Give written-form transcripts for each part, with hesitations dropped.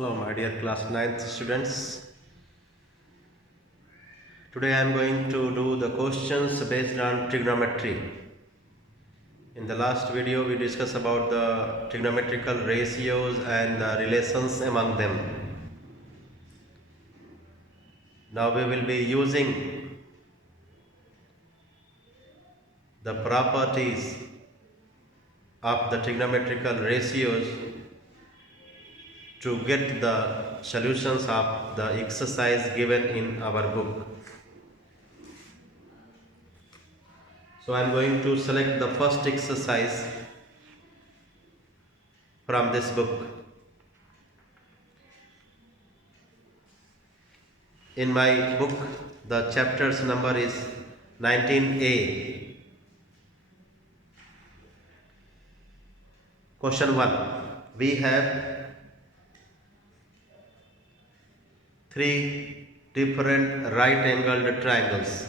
Hello, my dear class 9th students. Today I am going to do the questions based on trigonometry. In the last video, we discussed about the trigonometrical ratios and the relations among them. Now we will be using the properties of the trigonometrical ratios to get the solutions of the exercise given in our book. So I am going to select the first exercise from this book. In my book, the chapter's number is 19A. Question 1. We have three different right-angled triangles.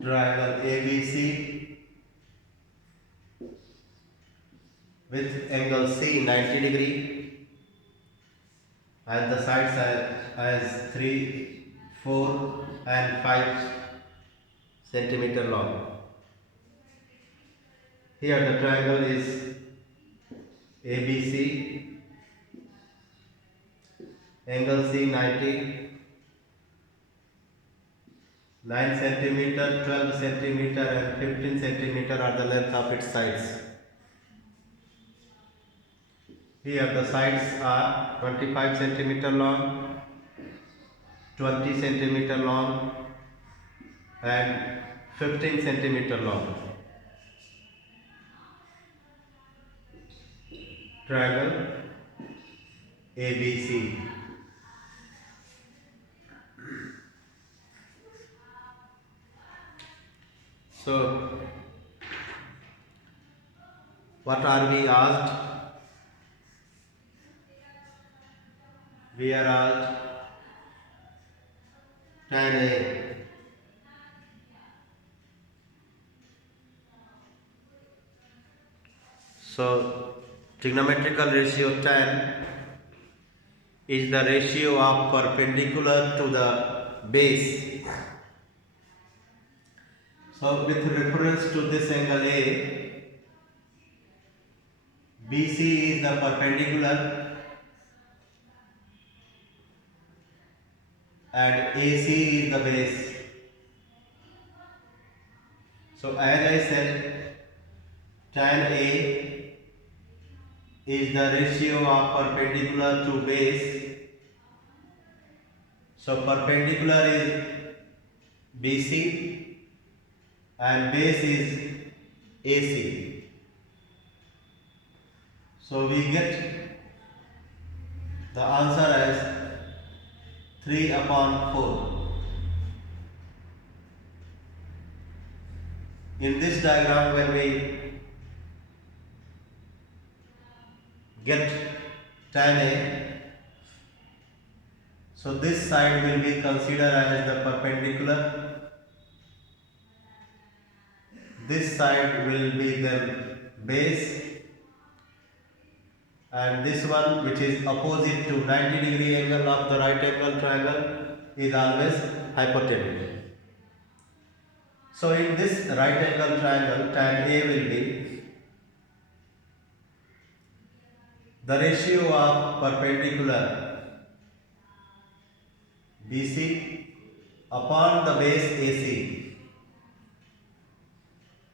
Triangle ABC with angle C 90 degree and the sides are as 3, 4 and 5 centimeter long. Here the triangle is ABC, angle C 90, 9 centimeter, 12 centimeter and 15 centimeter are the length of its sides. Here the sides are 25 centimeter long, 20 centimeter long and 15 centimeter long. Triangle ABC. So, what are we asked? We are asked tan A. So, trigonometrical ratio tan is the ratio of perpendicular to the base. So, with reference to this angle A, BC is the perpendicular and AC is the base. So, as I said, tan A is the ratio of perpendicular to base. So, perpendicular is BC and base is AC. So, we get the answer as 3/4. In this diagram, when we get tan A, so this side will be considered as the perpendicular, this side will be then base, and this one, which is opposite to 90 degree angle of the right angle triangle, is always hypotenuse. So in this right angle triangle, tan A will be the ratio of perpendicular BC upon the base AC,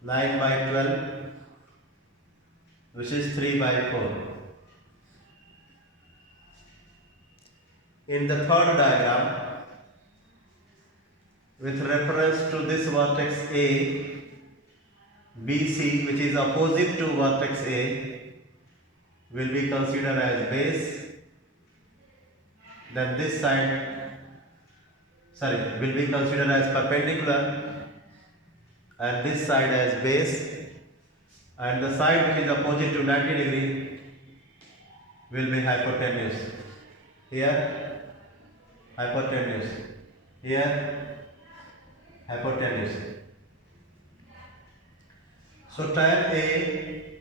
9/12, which is 3/4. In the third diagram, with reference to this vertex A, BC, which is opposite to vertex A, will be considered as base, then this side, will be considered as perpendicular and this side as base, and the side which is opposite to 90 degree will be hypotenuse. Here hypotenuse, here hypotenuse. So tan A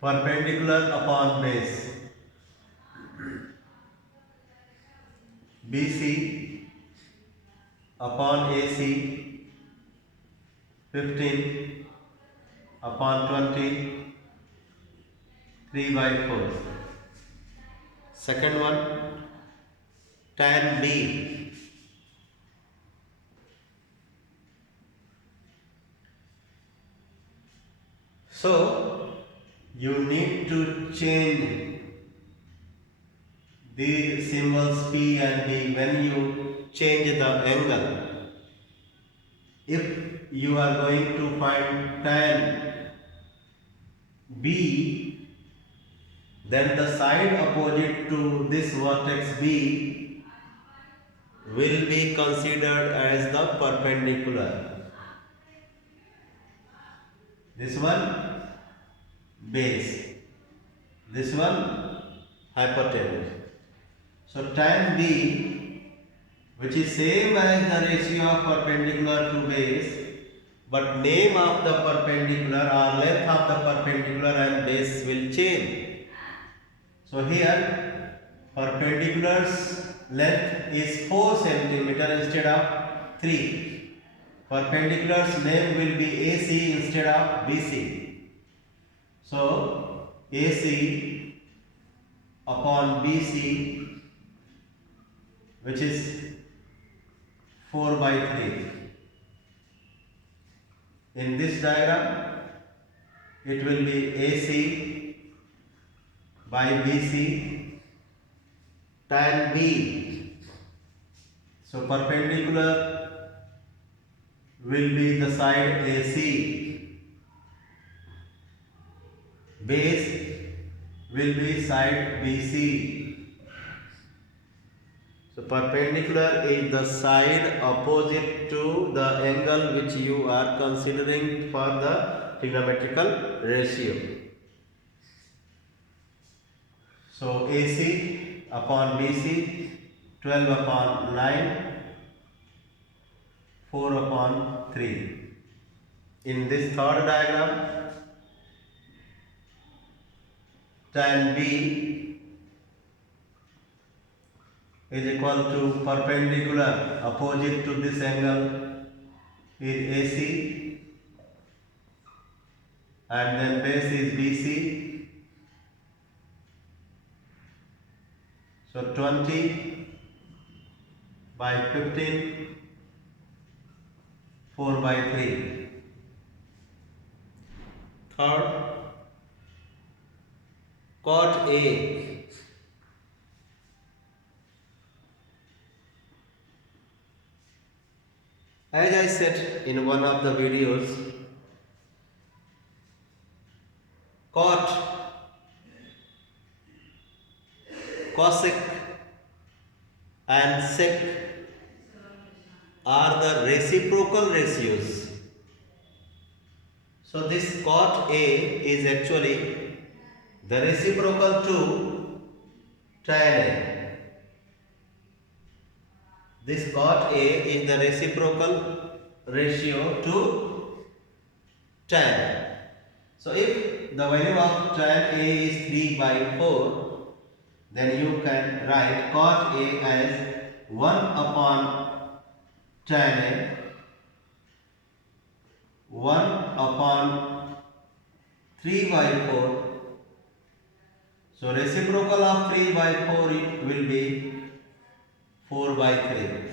perpendicular upon base, BC upon AC 15 upon 20, 3/4. Second one, tan B so you need to change the symbols P and B when you change the angle. If you are going to find tan B, then the side opposite to this vertex B will be considered as the perpendicular. This one base, this one hypotenuse. So tan B, which is same as the ratio of perpendicular to base, but name of the perpendicular or length of the perpendicular and base will change. So here perpendicular's length is 4 cm instead of 3. Perpendicular's name will be AC instead of BC. So AC upon BC, which is 4/3. In this diagram, it will be AC by BC tan B. So perpendicular will be the side AC, base will be side BC. So perpendicular is the side opposite to the angle which you are considering for the trigonometrical ratio. So AC upon BC, 12 upon 9, 4 upon 3. In this third diagram, tan B is equal to perpendicular opposite to this angle is AC and then base is BC. So 20 by 15, 4/3. Third, cot A. As I said in one of the videos, cot, cosec and sec are the reciprocal ratios. So this cot A is actually the reciprocal to tan A. This cot A is the reciprocal ratio to tan. So if the value of tan A is 3/4, then you can write cot A as 1 upon tan A, 1 upon 3/4. So reciprocal of 3/4 will be 4/3.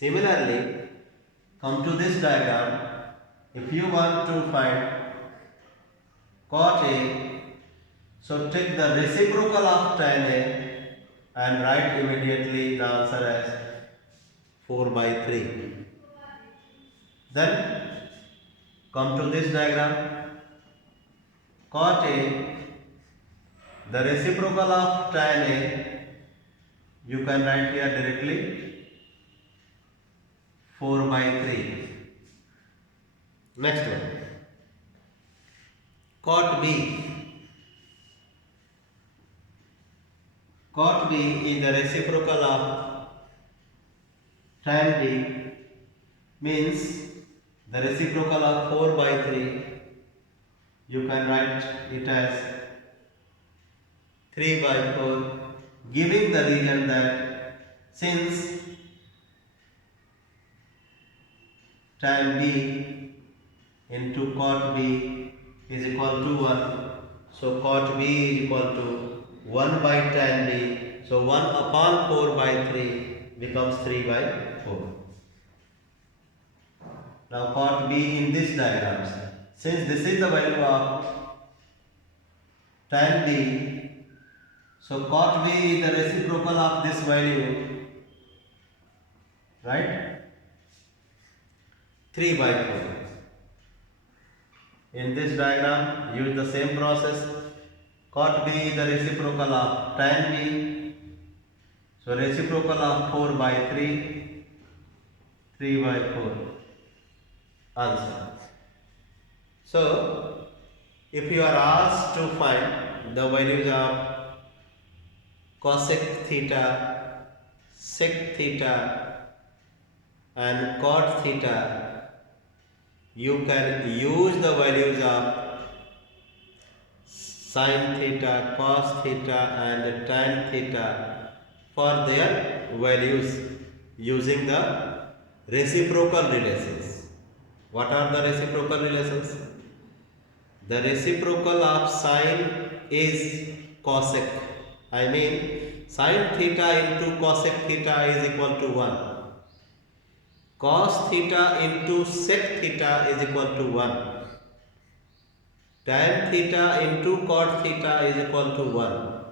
Similarly, come to this diagram. If you want to find cot A, so take the reciprocal of tan A and write immediately the answer as 4/3. Then come to this diagram. Cot A The reciprocal of tan A, you can write here directly 4 by 3. Next one, cot B. Cot B is the reciprocal of tan D, means the reciprocal of 4 by 3, you can write it as 3 by 4, giving the reason that since tan B into cot B is equal to 1, so cot B is equal to 1 by tan B, so 1 upon 4 by 3 becomes 3 by 4. Now cot B in this diagram, since this is the value of tan B, so cot B is the reciprocal of this value, right? 3 by 4. In this diagram, use the same process. Cot B is the reciprocal of tan B, so reciprocal of 4 by 3, 3 by 4. Answer. So, if you are asked to find the values of cosec theta, sec theta and cot theta, you can use the values of sin theta, cos theta and tan theta for their values using the reciprocal relations. What are the reciprocal relations? The reciprocal of sine is cosec. I mean sin theta into cosec theta is equal to 1. Cos theta into sec theta is equal to 1. Tan theta into cot theta is equal to 1.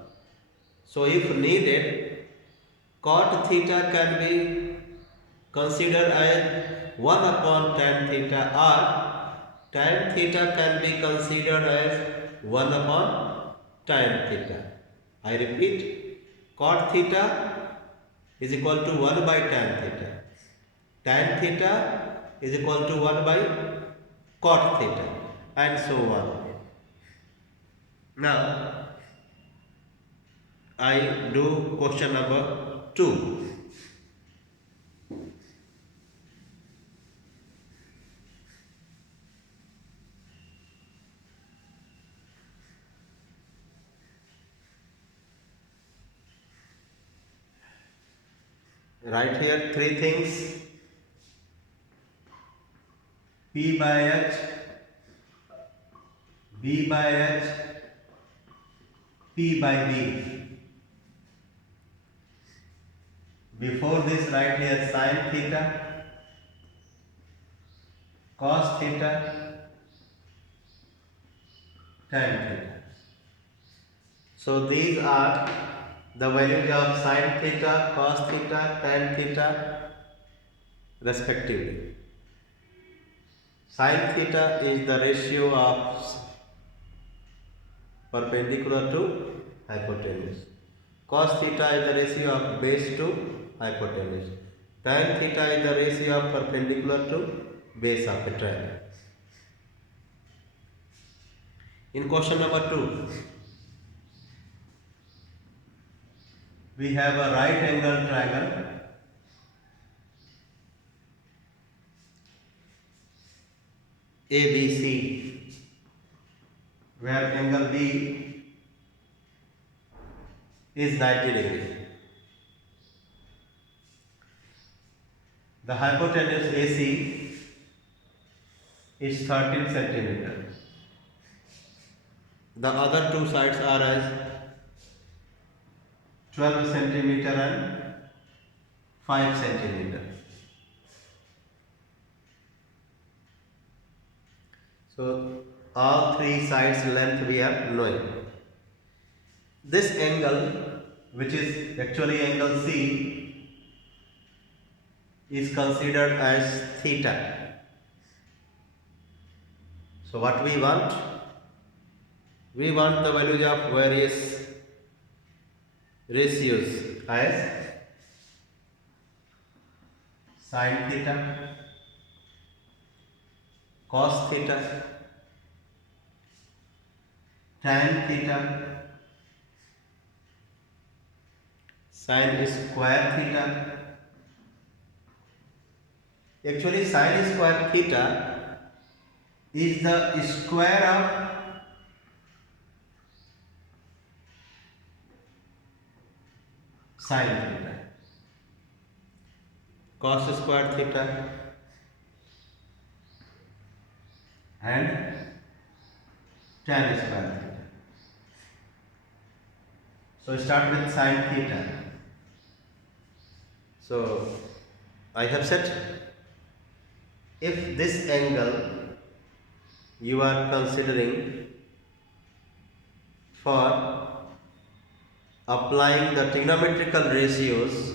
So if needed, cot theta can be considered as 1 upon tan theta, or tan theta can be considered as 1 upon tan theta. I repeat, cot theta is equal to 1 by tan theta. Tan theta is equal to 1 by cot theta, and so on. Now, I do question number 2. Write here 3 things: P by H, B by H, P by B. Before this, write here sin theta, cos theta, tan theta. So these are the values of sin theta, cos theta, tan theta respectively. Sin theta is the ratio of perpendicular to hypotenuse. Cos theta is the ratio of base to hypotenuse. Tan theta is the ratio of perpendicular to base of a triangle. In question number 2, we have a right angle triangle ABC, where angle B is 90 degrees. The hypotenuse AC is 13 centimeter. The other two sides are as 12 centimeter and 5 centimeter. So all three sides length we are knowing. This angle, which is actually angle C, is considered as theta. So what we want? We want the values of various ratios as sin theta, cos theta, tan theta, sin square theta. Actually, sin square theta is the square of sin theta. Cos square theta and tan square theta. So start with sin theta. So I have said, if this angle you are considering for applying the trigonometrical ratios,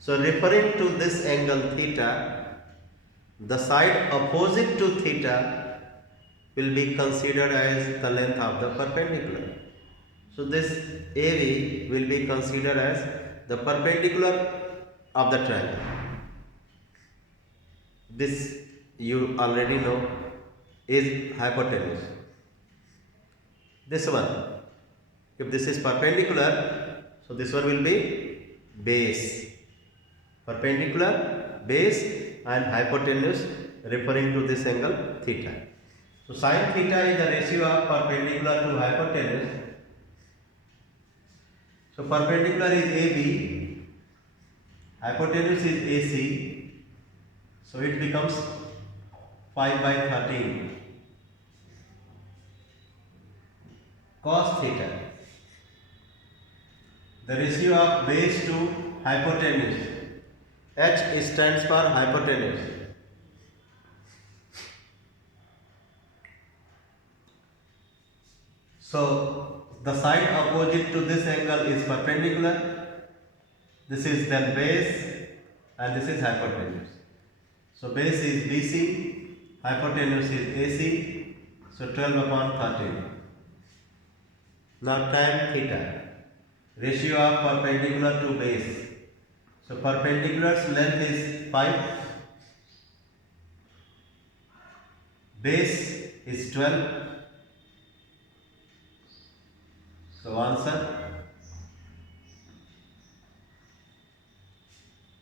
so referring to this angle theta, the side opposite to theta will be considered as the length of the perpendicular. So this AV will be considered as the perpendicular of the triangle. This you already know is hypotenuse. This one, if this is perpendicular, so this one will be base. Perpendicular, base and hypotenuse referring to this angle theta. So sin theta is the ratio of perpendicular to hypotenuse. So perpendicular is AB, hypotenuse is AC, so it becomes 5/13. Cos theta, the ratio of base to hypotenuse. H stands for hypotenuse. So the side opposite to this angle is perpendicular. This is then base and this is hypotenuse. So base is BC, hypotenuse is AC. So 12/13. Now tan theta, ratio of perpendicular to base. So perpendicular's length is 5, base is 12. So answer.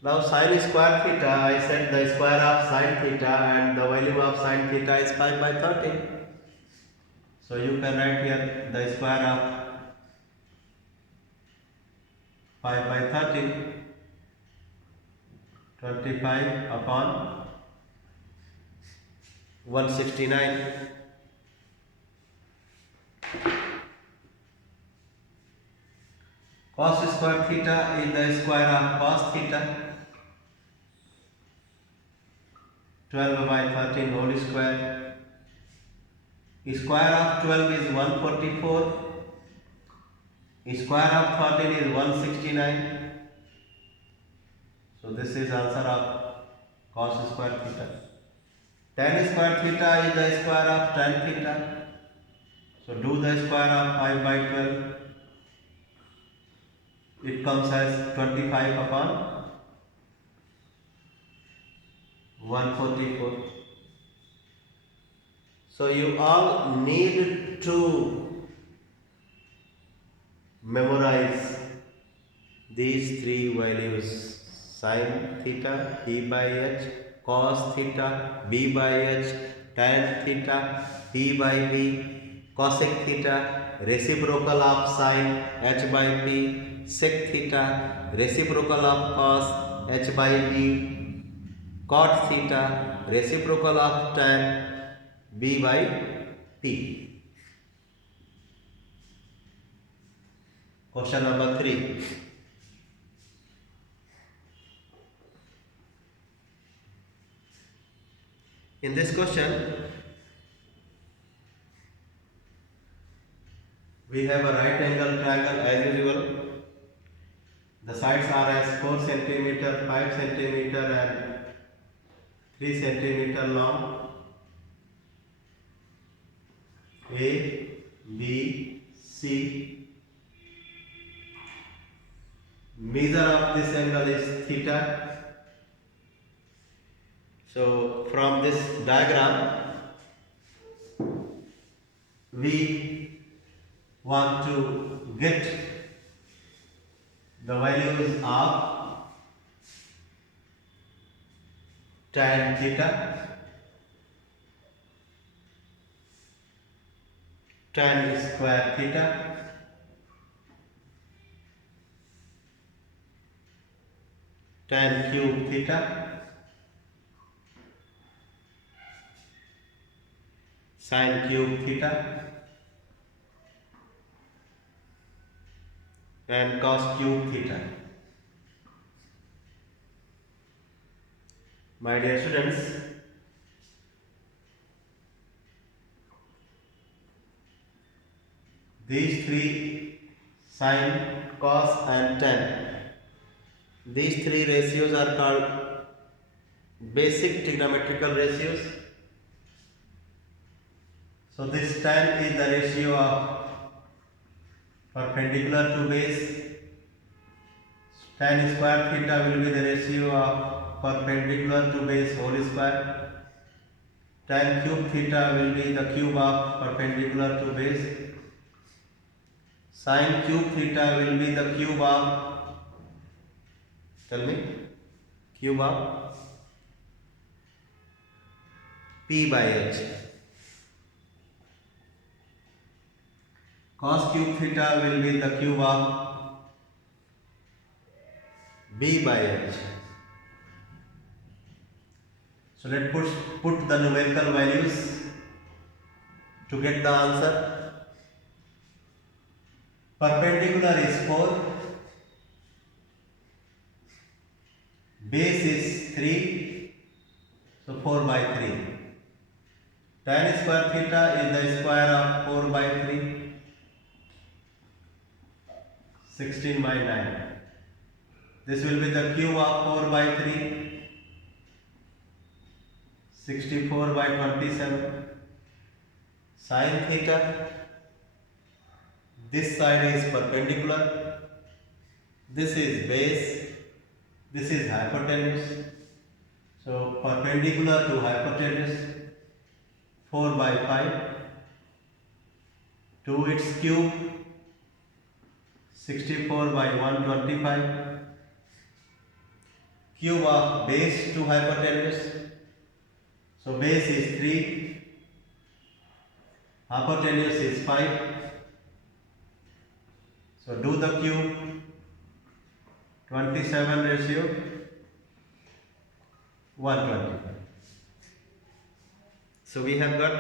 Now sin square theta, I said the square of sin theta and the value of sin theta is 5/13. So you can write here the square of 5/13. 25 upon 169. Cos square theta is the square of cos theta. 12/13 whole square. Square of 12 is 144. Square of 13 is 169. So this is answer of cos square theta. Tan square theta is the square of tan theta. So do the square of 5/12. It comes as 25 upon 144. So you all need to memorize these three values: sin theta E by H, cos theta B by H, tan theta P by B, cosec theta reciprocal of sin H by P, sec theta reciprocal of cos H by B, cot theta reciprocal of tan B by P. Question number 3. In this question, we have a right angle triangle as usual. The sides are as 4 cm, 5 cm and 3 cm long. A, B, C. Measure of this angle is theta. So from this diagram we want to get the values of tan theta, tan square theta, tan cube theta, sin cube theta, and cos cube theta. My dear students, these three, sin, cos and tan, these three ratios are called basic trigonometrical ratios. So this tan is the ratio of perpendicular to base. Tan square theta will be the ratio of perpendicular to base whole square. Tan cube theta will be the cube of perpendicular to base. Sin cube theta will be the cube of, tell me, cube of P by H. Cos cube theta will be the cube of B by H. So let's put the numerical values to get the answer. Perpendicular is 4, base is 3, so 4 by 3. Tan square theta is the square of 4 by 3, 16 by 9. This will be the cube of 4 by 3, 64 by 27. Sin theta, this side is perpendicular, this is base, this is hypotenuse. So perpendicular to hypotenuse, 4 by 5, 2 its cube, 64 by 125, cube of base to hypotenuse. So base is 3, hypotenuse is 5. So do the cube, 27 ratio 125. So we have got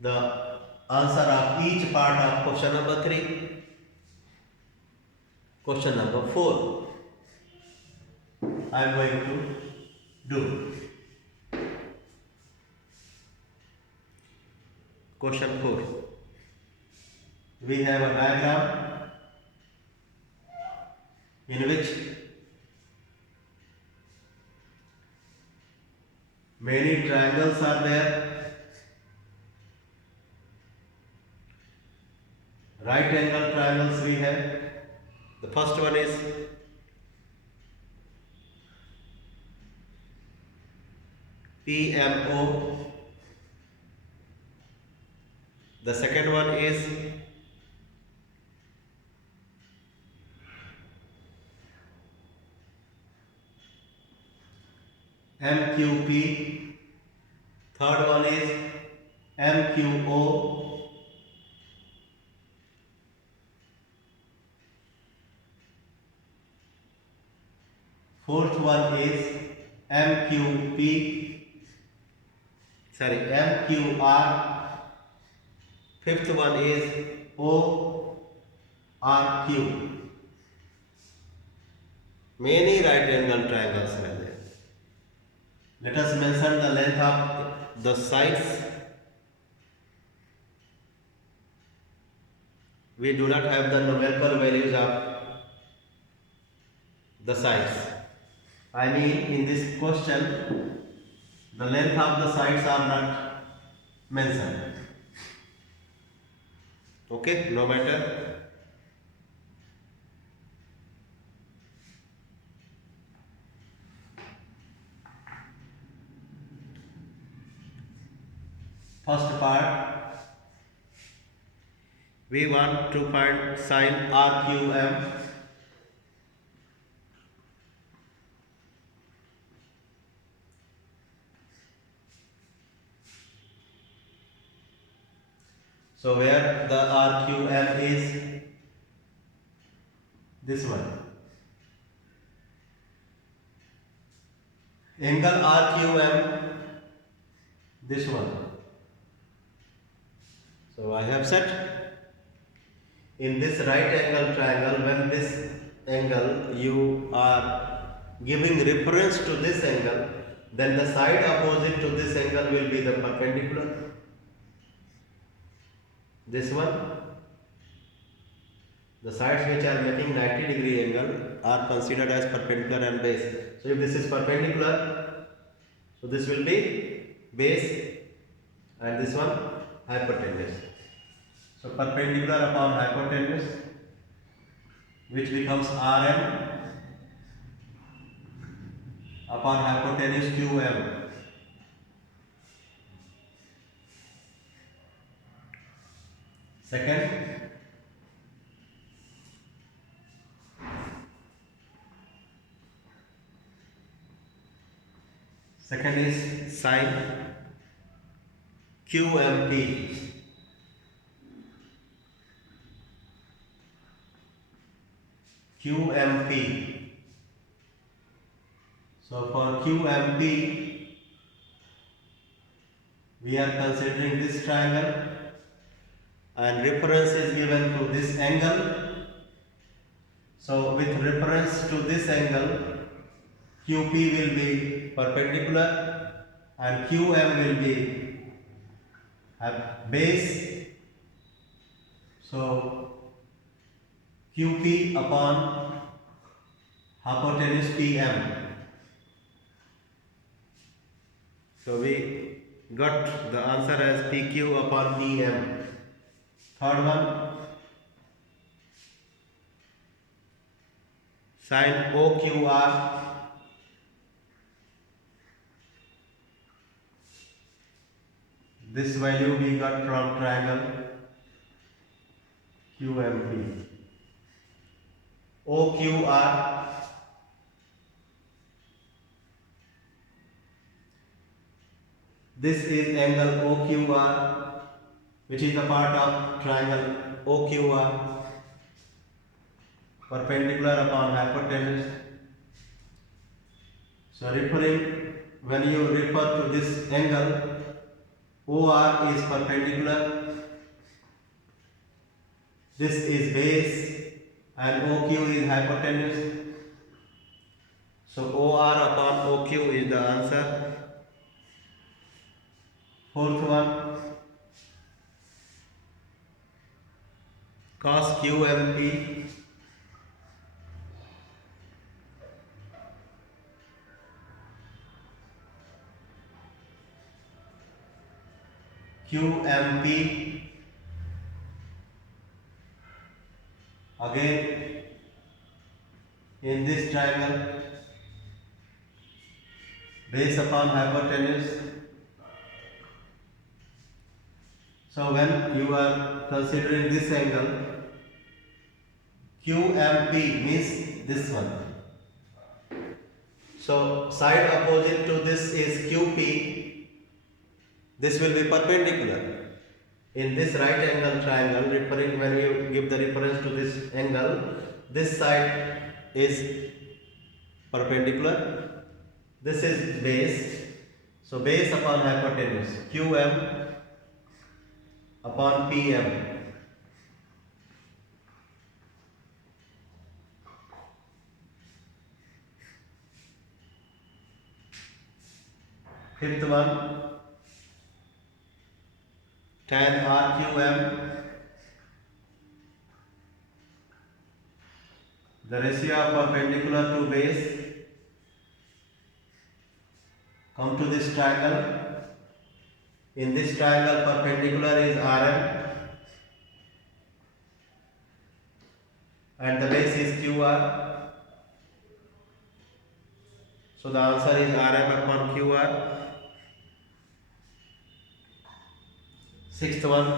the answer of each part of question number 3. Question number 4 I am going to do. Question 4. We have a diagram in which many triangles are there. Right angle triangles we have. The first one is PMO. The second one is MQP. Third one is MQO. Fourth one is MQR. Fifth one is ORQ. Many right angle triangles are there. Let us mention the length of the sides. We do not have the numerical values of the sides. I mean, in this question, The length of the sides are not mentioned. Okay, no matter. First part, we want to find sine RQM. So where the RQM is this one. Angle RQM, this one. So I have set in this right angle triangle, when this angle you are giving reference to this angle, then the side opposite to this angle will be the perpendicular. This one. The sides which are making 90-degree angle are considered as perpendicular and base. So if this is perpendicular, so this will be base and this one hypotenuse. So perpendicular upon hypotenuse, which becomes Rm upon hypotenuse QM. Second is sine QMP. QMP. So for QMP, we are considering this triangle and reference is given to this angle. So with reference to this angle, QP will be perpendicular and QM will be at base. So QP upon hypotenuse PM. So we got the answer as PQ upon PM. Third one, sine OQR. This value we got from triangle QMP. OQR, this is angle OQR, which is a part of triangle OQR, perpendicular upon hypotenuse. So when you refer to this angle, OR is perpendicular, this is base and OQ is hypotenuse. So OR upon OQ is the answer. Fourth one, cos QMP. QMP, again in this triangle, base upon hypotenuse. So when you are considering this angle, QMP means this one. So side opposite to this is QP. This will be perpendicular. In this right angle triangle, when you give the reference to this angle, this side is perpendicular. This is base. So base upon hypotenuse, QM upon PM. Fifth one, tan RQM. The ratio of perpendicular to base, Come to this triangle. In this triangle, perpendicular is RM and the base is QR. So the answer is RM upon QR. Sixth one,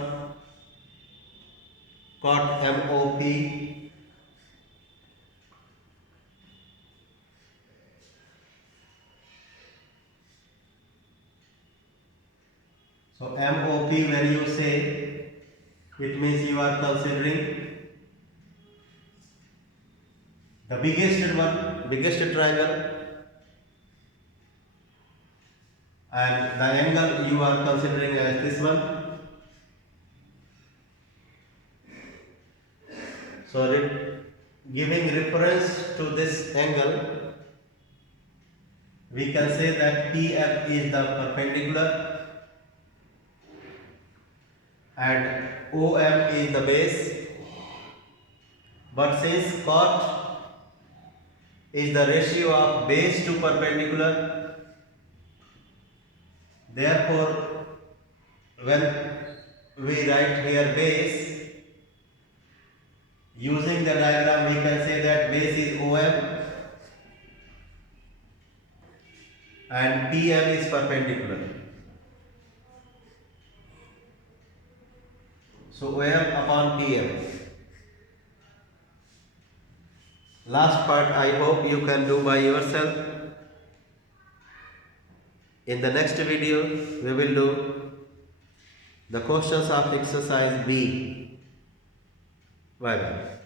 cot MOP. So MOP, when you say, it means you are considering the biggest one, biggest triangle, and the angle you are considering as this one. So giving reference to this angle, we can say that PF is the perpendicular and OM is the base, but since cot is the ratio of base to perpendicular, therefore when we write here base, using the diagram we can say that base is OM and PM is perpendicular. So OM upon PM. Last part I hope you can do by yourself. In the next video we will do the questions of exercise B. Bye bye.